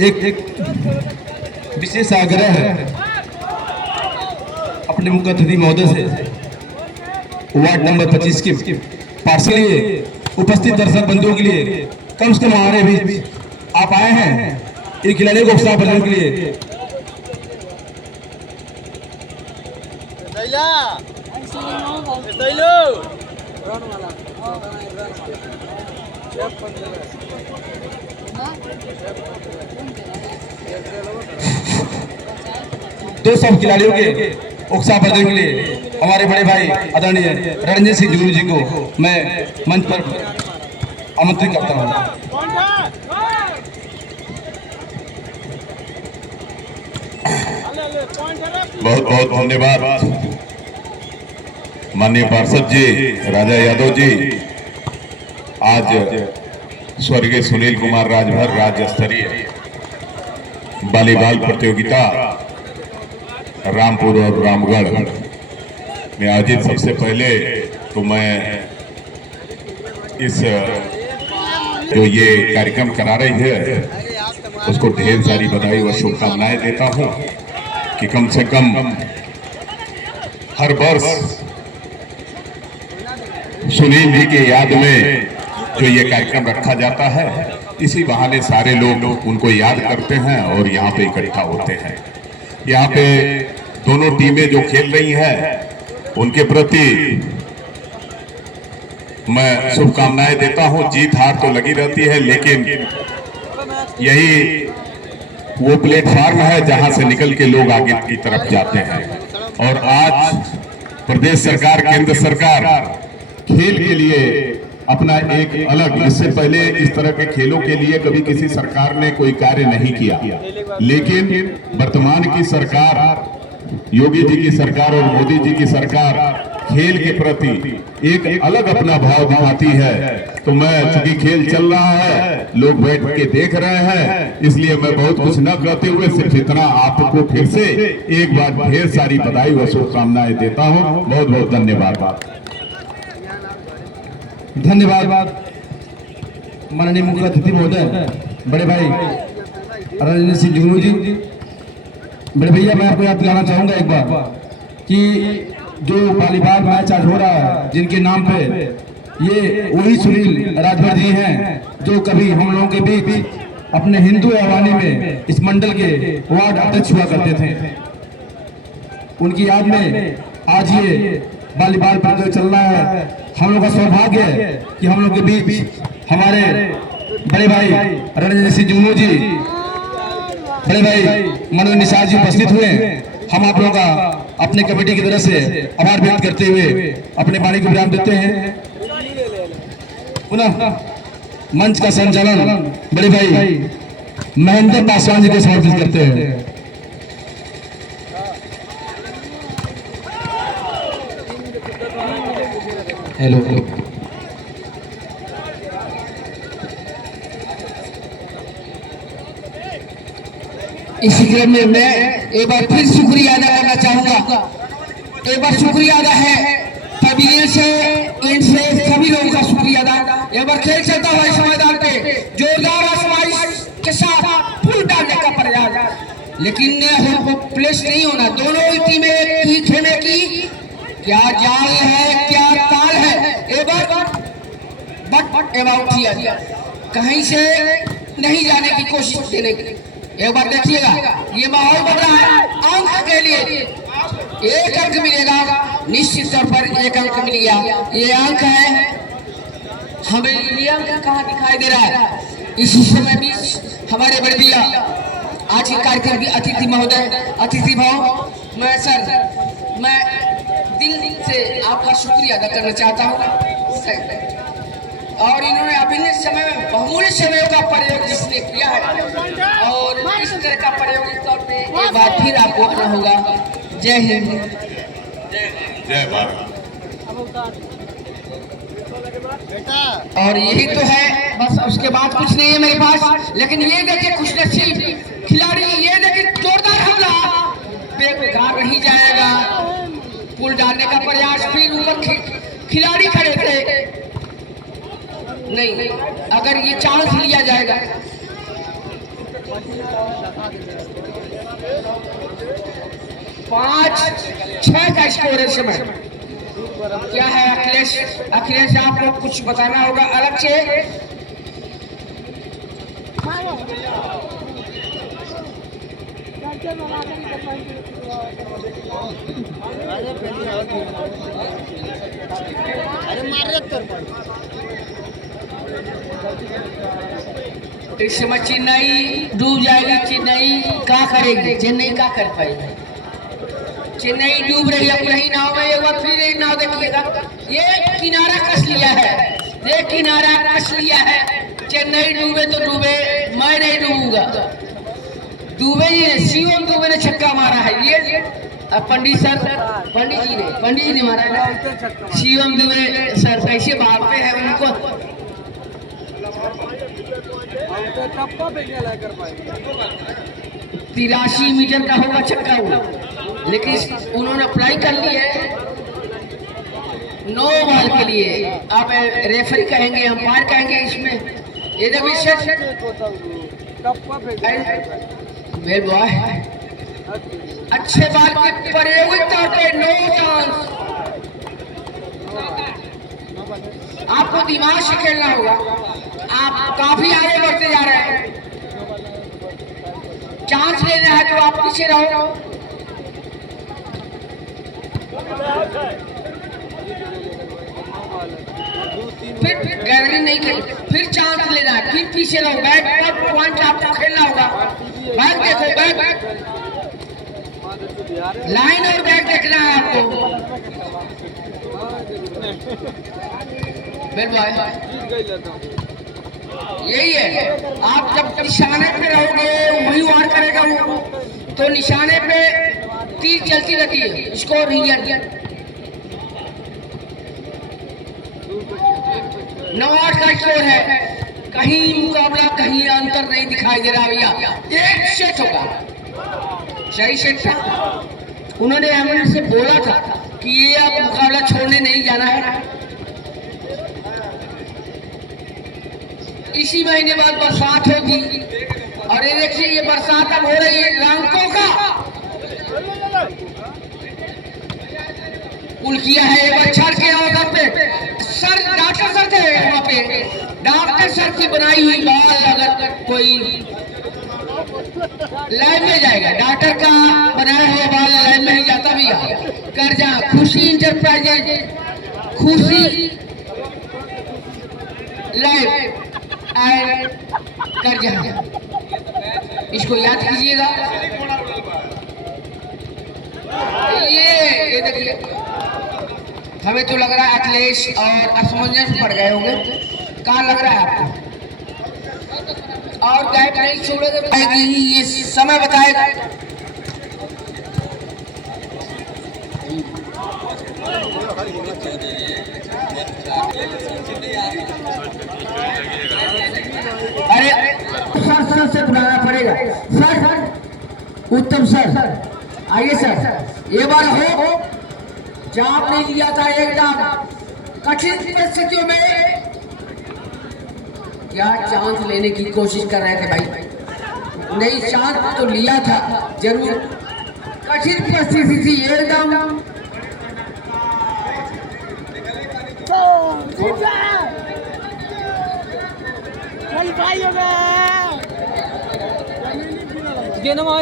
एक विशेष आग्रह है अपने मुख्य अतिथि महोदय से, वार्ड नंबर 25 के पार्षद के लिए, उपस्थित दर्शक बंधुओं के लिए, कम से कम हमारे भी आप आए हैं एक खिलाड़ियों को उत्साह बढ़ाने के लिए। दो सब खिलाड़ियों के उत्साह बढ़ाने के लिए हमारे बड़े भाई आदरणीय रणजीत सिंह जुगनू जी को मैं मंच पर आमंत्रित करता हूँ। बहुत बहुत धन्यवाद माननीय पार्षद जी राजा यादव जी। आज स्वर्गीय सुनील कुमार राजभर राज्य स्तरीय वॉलीबॉल प्रतियोगिता रामपुर और रामगढ़ में आयोजित, सबसे पहले तो मैं इस जो ये कार्यक्रम करा रही है उसको ढेर सारी बधाई और शुभकामनाएं देता हूं कि कम से कम हर वर्ष सुनील जी के याद में जो ये कार्यक्रम रखा जाता है, इसी बहाने सारे लोग उनको याद करते हैं और यहाँ पे इकट्ठा होते हैं। यहाँ पे दोनों टीमें जो खेल रही हैं उनके प्रति मैं शुभकामनाएं देता हूं। जीत हार तो लगी रहती है, लेकिन यही वो प्लेटफॉर्म है जहां से निकल के लोग आगे की तरफ जाते हैं। और आज प्रदेश सरकार, केंद्र सरकार खेल के लिए अपना एक अलग, इससे पहले इस तरह के खेलों के लिए कभी किसी सरकार ने कोई कार्य नहीं किया, लेकिन वर्तमान की सरकार, योगी जी की सरकार और मोदी जी की सरकार खेल के प्रति एक अलग अपना भाव दिखाती है। तो मैं, चूंकि खेल चल रहा है, लोग बैठ के देख रहे हैं, इसलिए मैं बहुत कुछ न कहते हुए सिर्फ इतना आपको फिर से एक बार ढेर सारी बधाई व शुभकामनाएं देता हूं। बहुत बहुत धन्यवाद। धन्यवाद माननीय मुख्य अतिथि महोदय, बड़े भाई रणजीत सिंह जुगनू जी। बड़े भैया, मैं आपको याद दिलाना चाहूंगा एक बार कि जो वॉलीबॉल मैच आज हो रहा है, जिनके नाम पे, ये वही सुनील राजभर जी हैं जो कभी हम लोगों के बीच अपने हिंदू आवानी में इस मंडल के वार्ड अध्यक्ष हुआ करते थे। उनकी याद में आज ये वॉलीबॉल प्रतियोगिता चल रहा है। हम लोग का सौभाग्य है कि हम लोग के बीच हमारे बड़े भाई रणजीत सिंह जुगनू जी, बड़े भाई मनोज निषाद जी उपस्थित हुए। हम आप लोगों का अपने कमेटी की तरफ से आभार व्यक्त करते हुए अपने वाणी को विराम देते हैं। पुनः मंच का संचालन बड़े भाई महेंद्र पासवान जी को समर्पित करते हैं। हेलो इसी क्रम में मैं एक बार फिर शुक्रिया अदा करना चाहूंगा। एक बार शुक्रिया अदा है पवेलियन से, इनसे सभी लोगों का शुक्रिया अदा। एक बार खेल चलता हुआ इस मैदान पे जोरदार आजमाइश के साथ फुल डालने का प्रयास, लेकिन होपलेस नहीं होना। दोनों टीमें एक ही खेमे की क्या जाल है, क्या ताल है। एक बार बट एबाउट किया, कहीं से नहीं जाने की कोशिश देने की। एक बार देखिएगा, ये माहौल बन रहा है। अंक के लिए एक अंक मिलेगा, निश्चित तौर पर एक अंक मिल गया। ये अंक है, हमें ये अंक कहाँ दिखाई दे रहा है। इसी समय भी हमारे बड़े भैया आज के कार्यक्रम के अतिथि महोदय, अतिथि भाव, मैं दिल से आपका शुक्रिया अदा करना चाहता हूँ। और इन्होंने अभिन्न समय में बहुमूल्य समय का प्रयोग जिसने किया है, और इस तरह का प्रयोग इस तौर पे एक बार फिर आपको करना होगा। जय हिंद, जय भारत। और यही तो है, बस उसके बाद कुछ नहीं है मेरे पास। लेकिन ये देखिए खुशनसीब खिलाड़ी, ये देखिए जोरदार हमला, बेकार नहीं जाएगा। पुल डालने का प्रयास, फिर ऊपर खिलाड़ी खड़े थे, नहीं, अगर ये चांस लिया जाएगा 5-6 का स्कोर है इस समय। क्या है अखिलेश? अखिलेश आपको कुछ बताना होगा अलग से। इस समय चेन्नई डूब जाएगी। चेन्नई क्या करेगी? चेन्नई क्या कर पाएगी? चेन्नई डूब रही है अपनी नाव में। एक बार फिर एक नाव देखिएगा, ये किनारा कस लिया है, ये किनारा कस लिया है। चेन्नई डूबे तो डूबे, मैं नहीं डूबूंगा। दुबे जी ने, शिवम दुबे ने छक्का मारा है। ये पंडित जी ने मारा है। शिवम दुबे सर कैसे भागते हैं उनको। 83 मीटर का होगा छक्का वो, लेकिन उन्होंने अप्लाई कर ली है 9 बॉल के लिए। आप रेफरी कहेंगे, अंपायर कहेंगे इसमें। ये देखिए मेरे बॉय अच्छे बाल के प्रायोगिक तौर पे 9 चांस। आपको दिमाग से खेलना होगा। आप काफी आगे बढ़ते जा रहे हैं। चांस लेना है तो आप पीछे रहो। फिर गैदरिंग नहीं खेल, फिर चांस लेना है, फिर पीछे रहो। बैक पर पॉइंट आपको खेलना होगा। बैक देखो, बैक लाइन और बैक देखना है आपको। यही है, आप जब निशाने पे रहोगे वही वार करेगा वो। तो निशाने पे तीर चलती रहती है। स्कोर रीजन 9-8 का स्कोर है। कहीं मुकाबला, कहीं अंतर नहीं दिखाई दे रहा भैया। एक सेट होगा, सही सेट था। उन्होंने हमें से बोला था कि ये अब मुकाबला छोड़ने नहीं जाना है। इसी महीने बाद बरसात होगी और ये देखिए ये बरसात अब हो रही है रंगों का। पुल किया है एक बार छड़ के उधर पे सर, डॉक्टर सर थे वहाँ पे। डॉक्टर सर की बनाई हुई बॉल अगर कोई लाइन में जाएगा, डॉक्टर का बनाया हुआ बॉल लाइन में ही जाता भी कर जा। खुशी इंटरप्राइजेज, खुशी लाइव कर जा, इसको याद कीजिएगा। ये देखिए, हमें तो लग रहा है अखिलेश और असमंजस पड़ गए होंगे। कहाँ लग रहा है आपको? और गैप नहीं छोड़ेगा, ये समय बताएगा। अरे सर से बुलाना पड़ेगा। सर उत्तम सर आइए सर। ये बार हो जॉब नहीं लिया था एकदम कठिन परिस्थितियों में, क्या चांस लेने की कोशिश कर रहे थे भाई? नहीं, चांस तो लिया था जरूर। कठिन परिस्थिति थी एकदम।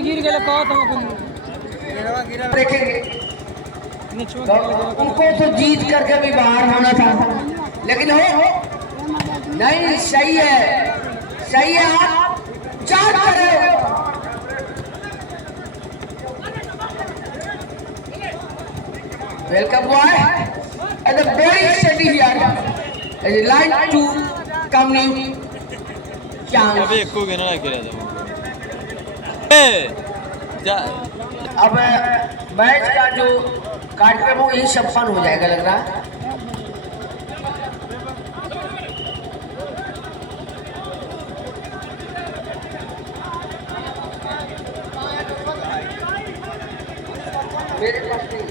गिर गया उनको तो जीत करके भी बाहर होना था, लेकिन हो नहीं। सही है, सही है, आप चार कर रहे हो। Welcome boy and the very study here like to come in chance. अभी एक को गिना खेला था। अब मैच का जो कार्यक्रम हो यही संपन्न हो जाएगा लग रहा है। मेरे पास नहीं।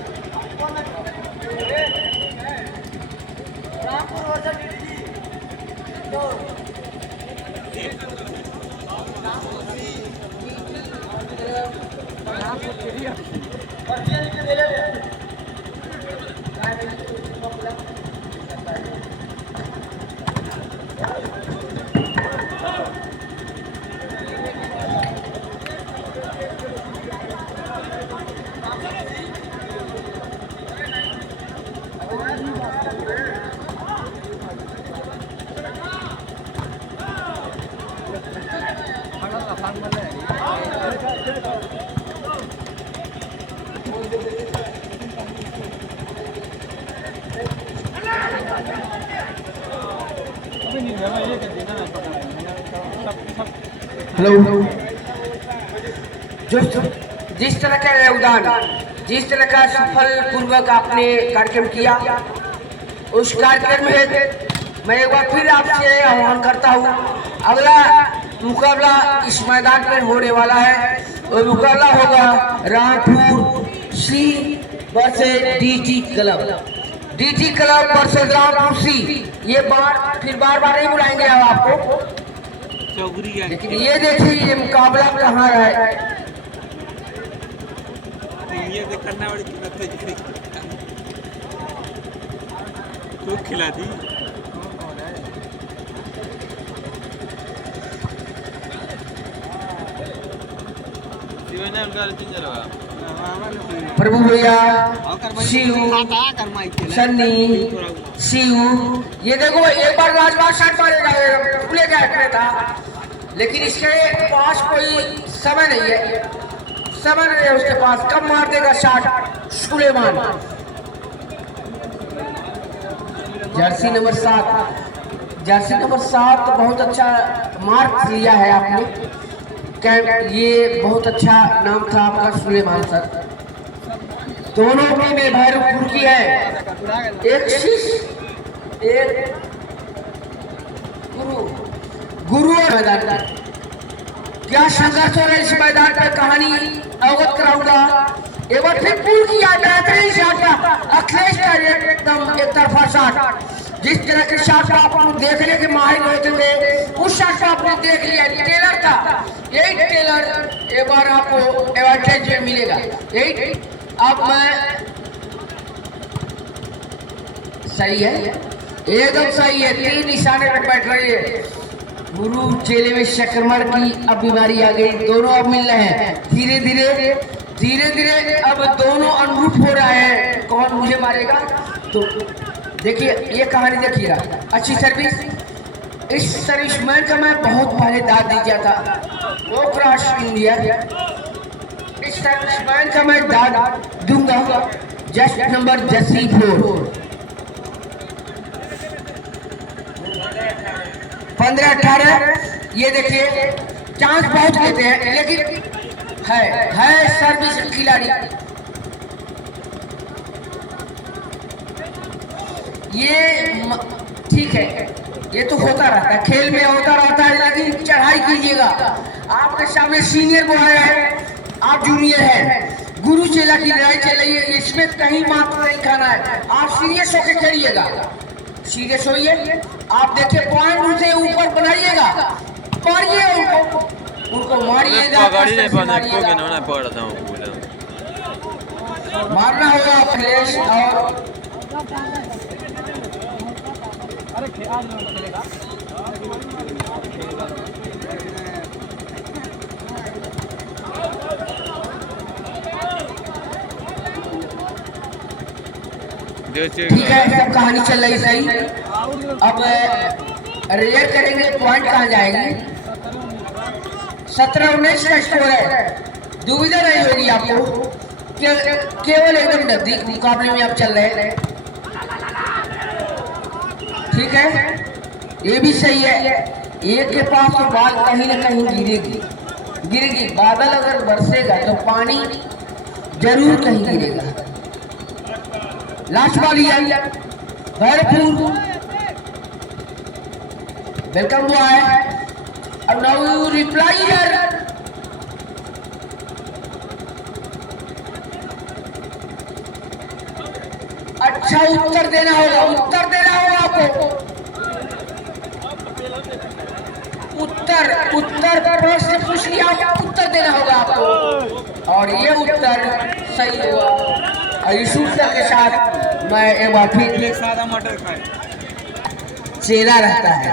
हेलो। जो जिस तरह का योगदान, जिस तरह का सफल पूर्वक आपने कार्यक्रम किया, उस कार्यक्रम में मैं एक बार फिर आपसे आह्वान करता हूँ, अगला मुकाबला इस मैदान में होने वाला है। वो मुकाबला होगा Rampur C versus DT club, DT club versus Rampur C. ये बार बार नहीं बुलाएंगे अब आपको, लेकिन ये देखिए ये मुकाबला कहाँ रहा है। तो खिला दी प्रभु भैया, शिव, सन्नी, शिव, ये देखो एक बार राजबाग शॉट मारेगा, खुले गया था, लेकिन इसके पास कोई समय नहीं है, समय नहीं है उसके पास, कब मार देगा shot Suleman. Jersey number 7, jersey number 7 बहुत अच्छा मार्क लिया है आपने, ये बहुत अच्छा नाम था आपका सुलेमान सर। दोनों टीमें भैरवपुर की है, एक शीश एक गुरु मैदान का क्या संघर्ष हो रहा है इस मैदान पर, कहानी अवगत कराऊंगा। एक बार फिर पूल किया बेहतरीन शॉट का अखिलेश का एकदम एक तरफा शॉट, जिस तरह के शॉट आप देखने के माहिर होते थे, उस शॉट को आपने देख लिया। टेलर था, यही टेलर एक बार आपको एडवांटेज मिलेगा। यही अब मैं सही है, एकदम सही है, 3 निशाने पर बैठ रही है। गुरु चेले में शकरमर की अब बीमारी आ गई, दोनों अब मिल रहे हैं धीरे धीरे अब दोनों अनुरूप हो रहा है, कौन मुझे मारेगा। तो देखिए ये कहानी देखिएगा, अच्छी सर्विस, इस सर्विसमैन का मैं बहुत पहले दाद दी गया था, नो क्रॉस इंडिया, इस सर्विसमैन का मैं दाद दूंगा। जस्ट नंबर जर्सी 4 15-18, ये देखिए चांस बहुत लेते हैं, लेकिन है सर्विस खिलाड़ी। ये ठीक है, ये तो होता रहता है, खेल में होता रहता है, लेकिन चढ़ाई कीजिएगा। आपके सामने सीनियर बॉय है, आप जूनियर है, गुरु चेला की लड़ाई चल रही है, इसमें कहीं मात्र नहीं खाना है। आप सीरियस होकर खेलिएगा, सीरियस होइए। आप देखिए पॉइंट उनसे ऊपर बनाइएगा, मारिए उनको मारिएगा, मारना होगा फ्रेश। और ठीक है, सब कहानी चल रही सही। अब रिजल्ट करेंगे, पॉइंट कहाँ जाएंगे। 17-19 का स्कोर है, दुविधा नहीं होगी आपको, केवल एकदम नजदीक मुकाबले में आप चल रहे हैं। ठीक है, ये भी सही है। एक के पास तो बाल कहीं न कहीं गिरेगी, बादल अगर बरसेगा तो पानी जरूर कहीं गिरेगा। लास्ट बॉल है भैरवपुर, वेलकम हुआ है। अब नाउ रिप्लाई यार, अच्छा उत्तर देना होगा आपको। उत्तर प्रश्न पूछ लिया, उत्तर देना होगा आपको और ये उत्तर सही हुआ। और इस उत्तर के साथ मैं एक बार फिर सादा मटर खाए चेहरा रहता है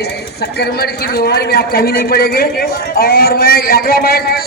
इस संक्रमण की बीमारी में आप कभी नहीं पड़ेंगे। और मैं अगला मैच